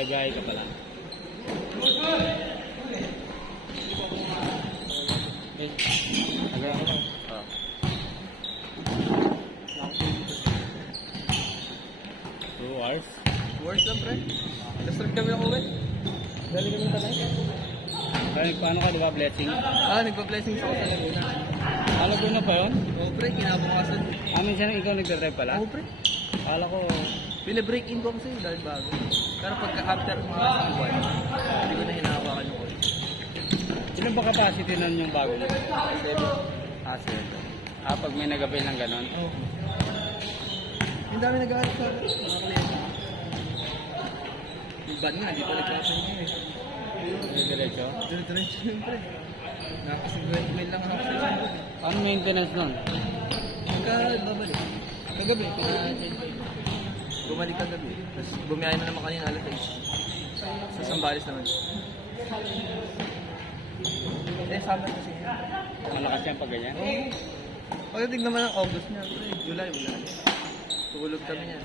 Biyahe-biyahe ka pala. Eh, agad ako lang. Ah. 2 hours. Worst lang, pre. Nag-start kami ako uwi. Dali kami tanay. Paano ka, di ba, blessing? Nagpa-blessings ako sa Laguna. Alam ko na pa yun? Oo, pre. Kinabukasan. Minsan ikaw nagdadrive pala? Oo, pre. Kala ko, Pina-break in ko kasi dahil bago. Pero pagka after mga isang buwan, hindi ko na hinahawakan yung oil. ilan ba capacity nun yung bago mo? 7. 7. Pag may nag-avail ng ganon? Oo. Yung dami nag-aaral sa akin. Mga kliyente. Yung van nga, di pa nagpapahin niya eh. Diretso? Diretso yun, pre. Nakakasig-mail lang ako sa isang buwan. Ano maintenance nun? Pagka babalik. Kagabi, bumalik kagabi. Tapos bumiyahin na naman kanina alas 6. Sa Sambales naman. Summer kasi yan. Malakas yan pag ganyan? Oo. Pagdating naman ng August niya, July, wala. Tulog kami niyan.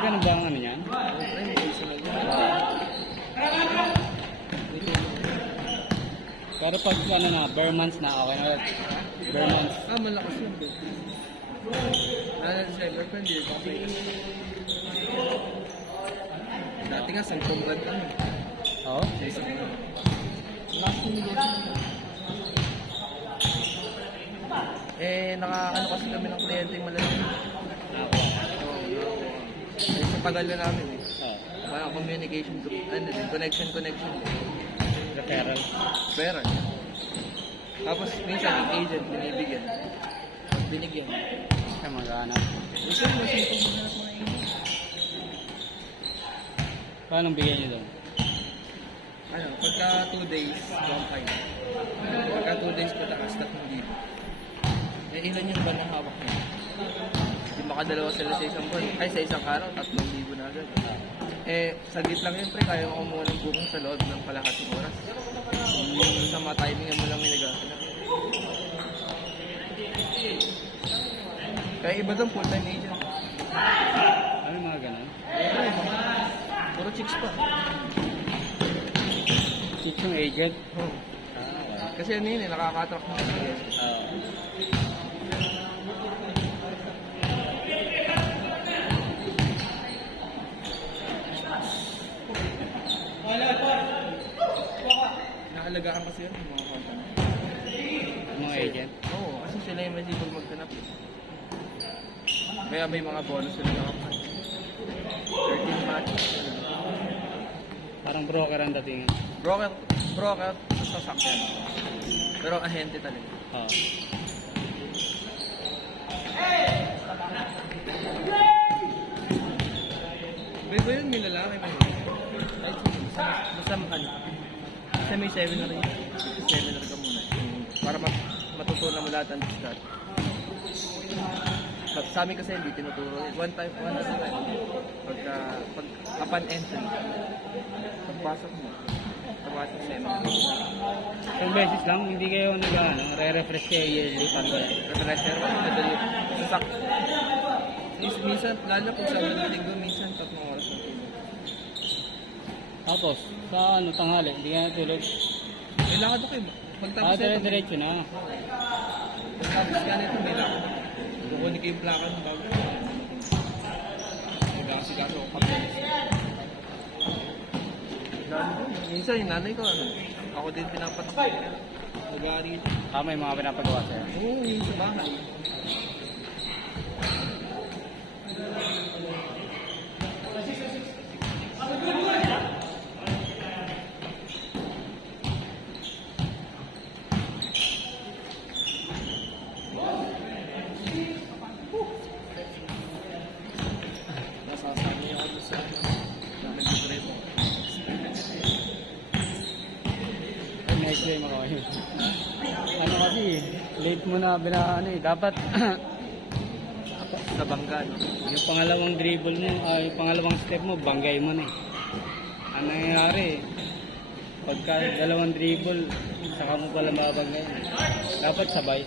Ganun ba ang ano yan? May seasonal niya. Pero pag ano na, bare months na, okay na. Bare months. Malakas yun, bro. Siya, girlfriend, di ba? Dati nga, 10 buwan kami. Oo? Sa isang buwan. Last minute. Naka-ano kasi kami ng kliyente yung malaki. Sa tagal na namin eh. Parang communication, connection. Referral. Pera. Tapos minsan yung agent binigyan. Siya mag-aanap. Minsan mas simple mo na mga agent. Paano bigyan niyo doon? Pagka 2 days, don't time. Pagka 2 days patakas, 3,000. Ilan yung ban ng hawak niya? Di makadalawa sila sa isang buwan. Ay, sa isang araw, 3,000 na agad. Saglit lang yun, pre. Kaya mo kumuha ng booking sa loob ng kalahating oras. Sa mga timing mo lang may nagaganap. Kaya iba doon, full-time agent. Ano yung mga ganun? Puro chicks pa. Chicks yung agent? Kasi ano yun nakaka-attract mo. Naalagaan kasi yun yung mga company. Mga agent? Oo, kasi sila yung masipag magtanap. Kaya may mga bonus sila na company. 13 matches. Parang broker ang datingan. Broker sa sasakyan. Pero ahente talaga. Oo. Iba yun, may lalaki, may kahit basta ano. Kasi may seminar rin. Seminar ka muna. Para matutunan mo lahat ang start. Sa amin kasi hindi tinuturo. One at a time. Pag upon entry, pagpasok mo, automatic seminar. Isang beses lang, hindi kayo re-refresh kayo yearly. Refresher, madali. Sasak. Minsan, lalo kung sa linggo, minsan 3 oras na tulog. Tapos, sa tanghali, hindi ka natulog. May lakad ako eh. Pagtapos Diretso na. Pagtapos ka nito, may lakad ako. Kukunin ko yung plaka ng bago. Nagkakasikaso ako kapag. Minsan, yung nanay ko, ako din pinapatak. Nag-aari. May mga pinapagawa sa'yo. Oo, yung sa bahay. Nasasabi ako doon sa nag-break mo. Na-explain mo kayo. Ano kasi, late mo na dapat Sa bangga, no? yung pangalawang dribble mo, yung pangalawang step mo, banggay mo na eh. Ano nangyayari? Pagka dalawang dribble, saka mo pala mabanggay. Dapat sabay.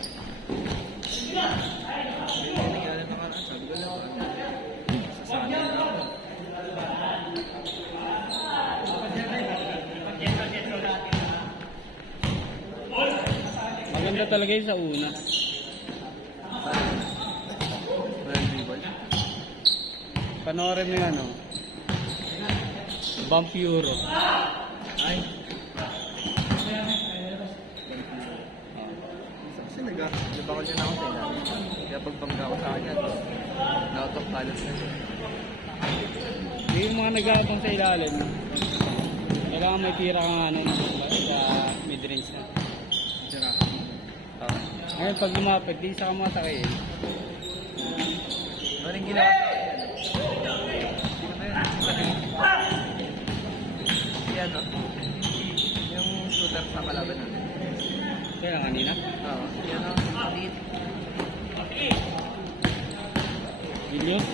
Nangyari na ka, sabi ko lang, sasabi na ako. talaga yun sa una. Walang dribble. Panoorin mo yan, oh. Bump Euro. Ay. Kasi nagabakol niya na ako sa ilalim. Kaya pagbangga ako sa kanya, out of balance na siya. Yung mga nag-aabang sa ilalim, kailangan may tira kang ano sa mid-range na. Tira. Ngayon pag lumapit, di isa ka masakay eh. Ano rin ginawa sa akin? Yan, no? Yung shooter sa kalaban natin. Kaya kanina? Oo. Yan, no? Maliit. Gilios?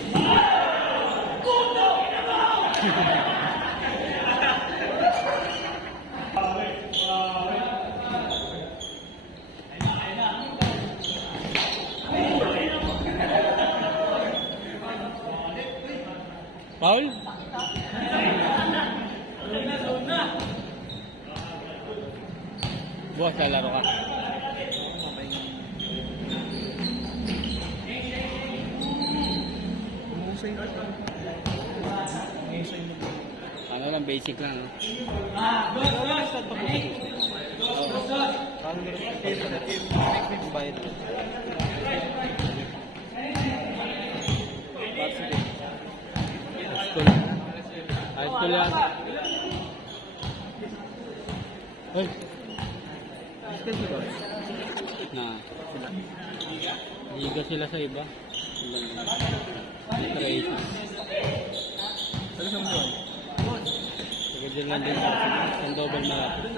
Paul? Bukas lalaro ka. Umusay ka. Umusay mo. Ano lang, basic lang. No? Paano mo rin yung bayad ko? High school. High school yan. Uy! Skill ko ba? Na. Sila. Liga sila sa iba. Crazy. Saan sa mga? Taga dyan lang din. Isang double malapit.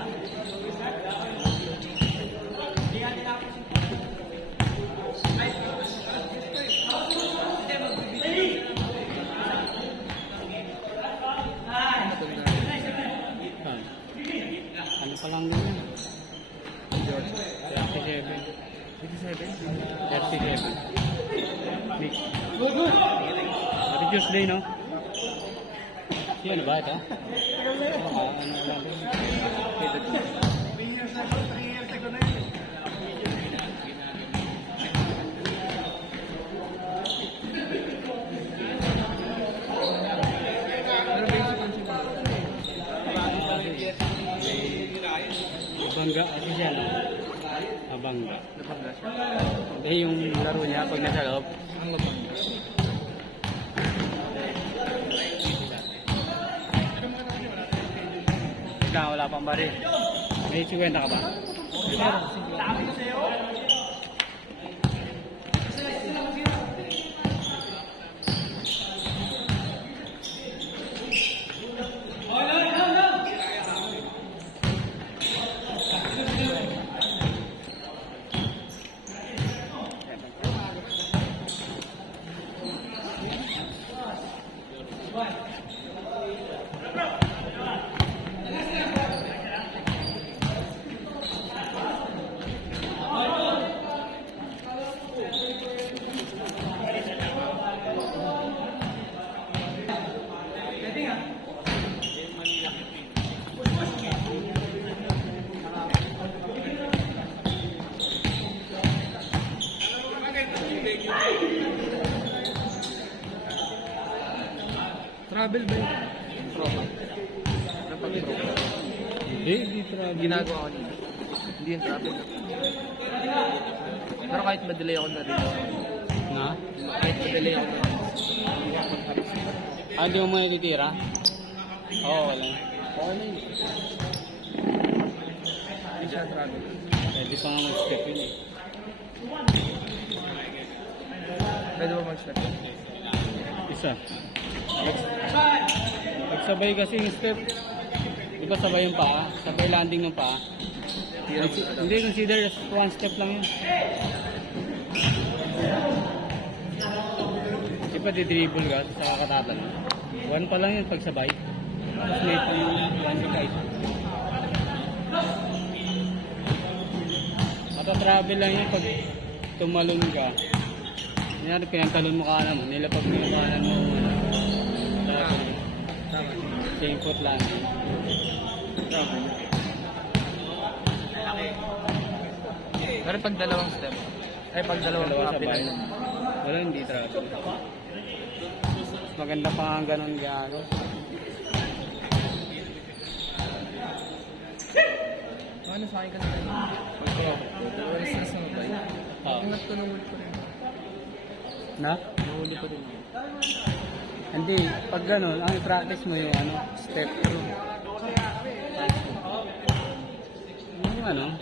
Saan? Ano pa lang din yan? 37. 37. Mix. Happy Tuesday, no? Si ano ba ito? Ano lang. Abangga. Ano siya, no? Abangga. Napangga siya. Hindi yung laro niya pag nasa loob. Ang labangga. Wala pang bari. May 50 ka ba? Travel ba yun? Tropa. Napag-tropa. Hindi travel. Ginagawa ko nila. Hindi yung travel. Pero kahit madelay ako na rin. Na? Kahit madelay ako na rin. Ah, di mo muna titira? Oo, wala. Okay na yun. Hindi siya travel. Pwede pa nga mag-step yun eh. Pwede ba mag-step? Isa. Pagsabay kasi yung step, di ba sabay yung paa? Sabay landing ng paa. Hindi, consider as one step lang yun. Di ba di-dribble ka sa kakatatan? One pa lang yun pagsabay. Tapos may pa yung one ka isa. Matatravel lang yun pag tumalon ka. Yan, pinantalon mo ka naman. Nilapag mo yung kanan mo. Tama. Same foot landing. Tama. Pero pag dalawang step, ay pag dalawang Dalawa copy sabay. lang. Wala, hindi traffic. Maganda pa nga ganun gago. Ano sa akin ka na rin? Oras na sa mabay. Oo. Ingat ko nahuli ko rin. Na? Nahuli ko rin. Hindi, pag ganun, ang i-practice mo yung ano, step through. Yung ano,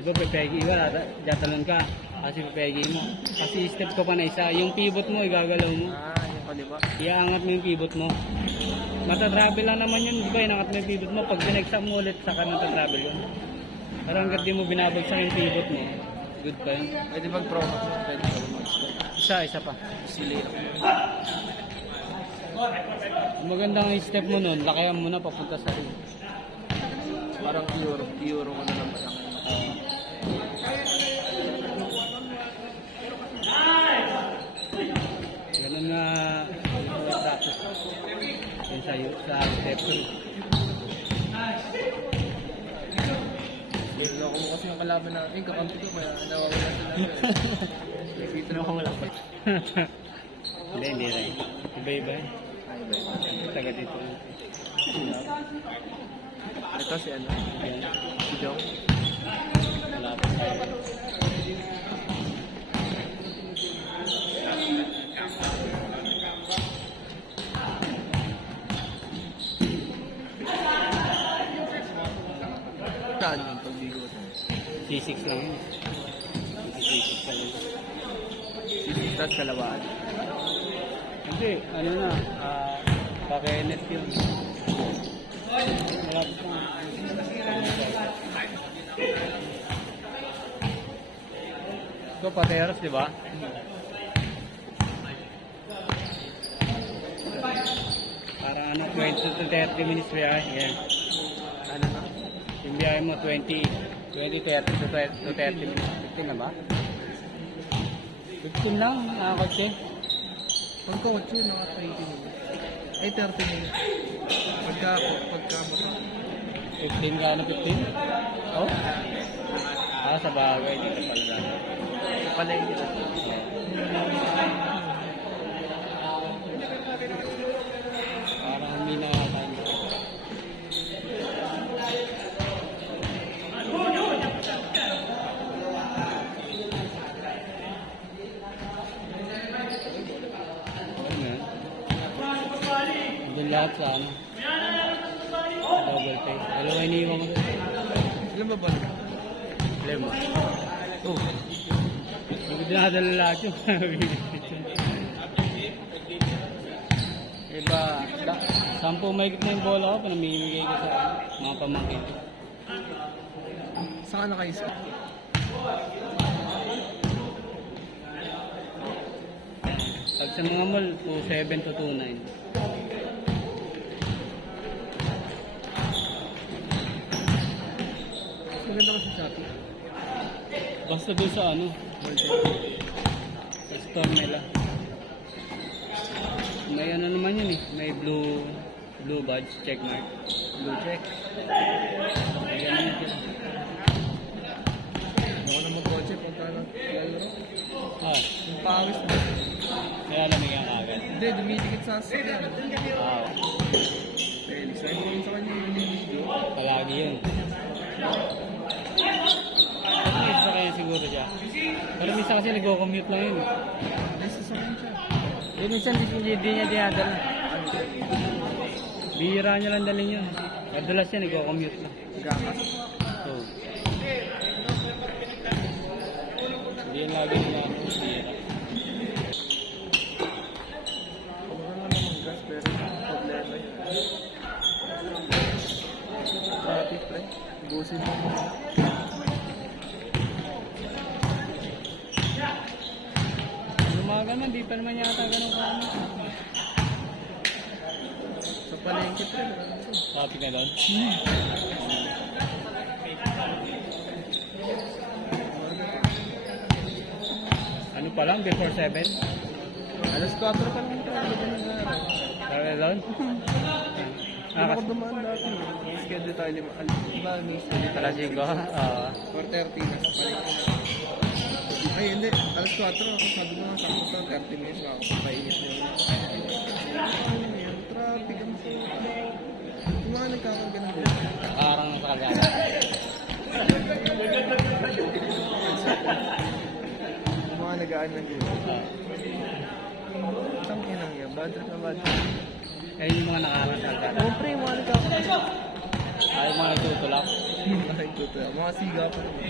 diba pepegi ka, jatalon ka, kasi pepegi mo. Kasi step ko pa na isa, yung pivot mo, igagalaw mo. Yun ko diba? Iaangat mo yung pivot mo. Matatravel lang naman yun, di ba? Inangat mo yung pivot mo. Pag dinexam mo ulit, saka matatravel yun. Pero hanggat di mo binabagsak yung pivot mo, good pa yun. Pwede pag pro mo, pwede ka mag-step. Isa pa. Sili ako. Ang magandang step mo nun, lakayan mo na papunta sa ring. Parang euro ko na lang pala. Ganun na dapat. Yun sa step through. Loko mo kasi yung kalaban natin, kakampi ko, kaya nawawala sila. Nakikita na ako malaki. Hindi rin. Iba-iba eh. Taga dito. Ito si ano? Yan. Si Jong. Wala pa. Saan yung pagbigot? C6 lang yun. C6 lang yun. Sisitas kalawaan. Hindi, ano na, paka-NF yun. Malapit na. Ito, pateros, di ba? Parang ano, 20 to 30 minutes biyahe. Yan. Ano na? Yung biyahe mo, 20, 30 to 30 minutes. 15 na ba? 15 lang, nakakotse. Pagka 8, naka 20 minutes. Ay, 30 minutes. Pagka motor. 15 ka na 15? Oh? Sa bagay, dito pala dati. Palengke na. Parang hindi na tayo. Doon lahat sa ano? Double pay. Dalawa iniiwan ko doon. Ilan ba ba? Lema. Oh. Hindi dinadala lahat yun. Iba, 10 mahigit na yung bola ko, pinamimigay ko sa mga pamangkin. Saan na kayo sa? Pag sa mga mall, 27 to 29. Maganda kasi Shopee. Basta doon sa ano, sa store nila. May ano naman yun eh, may blue badge, check mark. Blue check. May ano yun sila. Ako na mag-coach pagka lalaro. Yung pawis mo. Kaya lamig ang agad. Hindi, dumidikit sa sasakyan. Felix, ay mo sa kanya yung video. Palagi yun. May isa kaya siguro siya. Pero minsan kasi nag-commute lang yun. Ay, sasakyan siya. Minsan hindi niya dinadala. Bihira niya lang dalhin yun. Madalas siya nag-commute lang. Gakas. So, hindi yan lagi nila bihira. Kumura lang naman gas, pero problema yun. Traffic, pre. Busin mo. Umaga man, di pa naman yata ganun ka. Sa palengke, pre. Traffic na doon. Ano pa lang, before 7? Alas 4 pa lang tayo. Para doon? Doon ako dumaan dati. Schedule tayo 5. Diba, may schedule tayo. Alas 5, oo. 4:30 na sa palit na. Ay, hindi. Alas 4. Ako sabi mo nga, sakto to. 30 minutes ako. Painit na yun. Ano yan? Traffic ang po. Yung mga nagkakaroon ganun din. Parang sa kalsada. Yung mga nagaan ng gano'n. Isang inang yan. Bad trip na bad trip. Kaya yung mga nakarang sa kalsada. Siyempre, yung mga nagkakaroon. Ay, yung mga nagtutulak. Mga siga pa naman.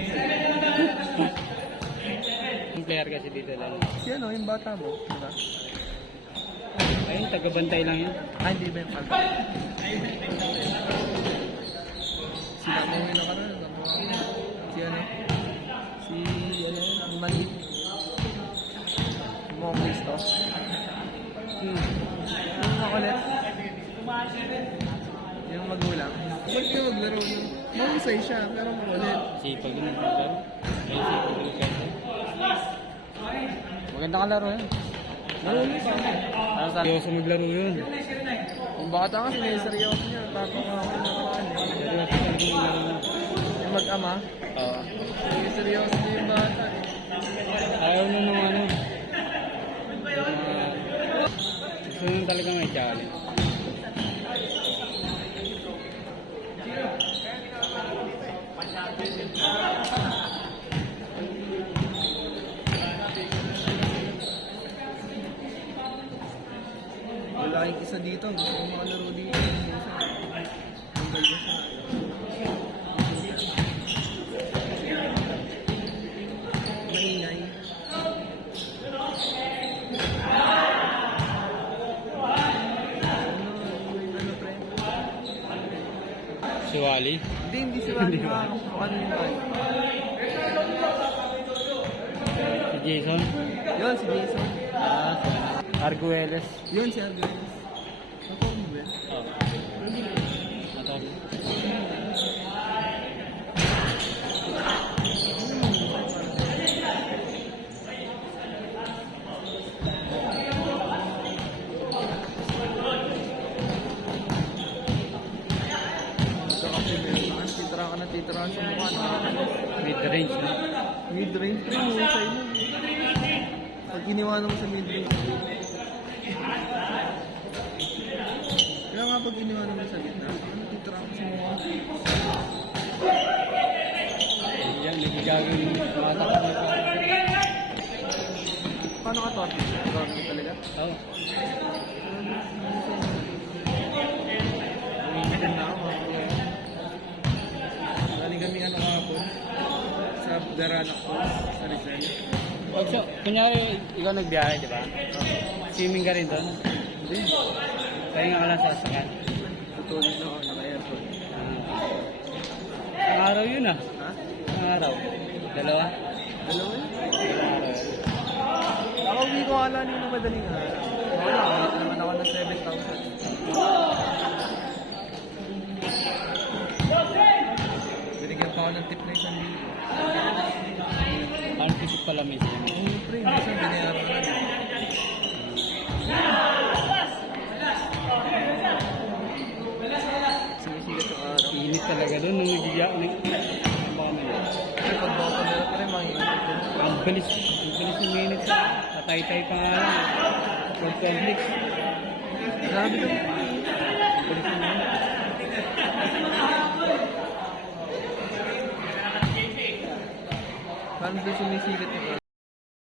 Yung player kasi dito lang. Si ano, yung bata mo, diba? Ayun, taga-bantay lang yun. Ah, hindi ba yung palpa? Sila mo yung nakaraan. Si ano? Si ano yun? Ang maliit. Yung mga Cristo. Yung makulit. Yung magulang. Ba't ka maglaro yun? Mahusay siya, pero makulit. Sipag yun. Ay, sipag yun kasi. Maganda ka laro yun. Marunong pa ako. Ano sa seryoso maglaro yun? Kung bata ka, siniseryoso niya. Tapos ako yung nakaraan. Seryoso talaga yung laro yun. Yung mag-ama, Oo. siniseryoso niya yung bata. Ayaw mo nung ano. Gusto nyo talaga may challenge. Wala yung isa dito. Gusto ko makalaro dito. Tanggal ko siya. Maingay. Ano, pre? Si Wally. Hindi sila ano yung ano. Si Jason. Yun, si Jason. Ah, si Arguelles. Yun, si Argos. Ako mo ba? Oo. Ito. Titra ka na titra sa mukha. Mid-range na. Mid-range pre, husay mo. Pag iniwanan mo sa mid-range. Kaya nga pag iniwanan mo sa gitna, ano titra ka sa mukha? Yan, nagigagawin yung mata ko. Paano ka torte? Torte talaga? Oo. Umiinom na ako. Galing kami ano kahapon sa Daranak ko, sa Rizal. Pag so, kunyari, ikaw nagbiyahe, di ba? Swimming ka rin doon. Hindi. Kaya nga ka lang sasakan. Tutulog na ako, naka-airport. Ang araw yun ah. Ha? Ang araw. Dalawa? Dalawa yun? Ang araw. Ako hindi ko alam yung madaling araw. Wala, wala naman ako ng 7,000. Binigyan pa ako ng tip na 1,000. Parang pisip pala may swimming. Oo, pre, minsan binayaran ka na. Sumisigat yung araw. Init talaga doon nung nagigiyak. Baka may Kasi pag baka nila pa rin, manginit din. ang bilis ng minutes. Patay-tay pa nga lang. Pag-public. Grabe ka. Bilis ng minutes. Parang doon sumisigat yung araw.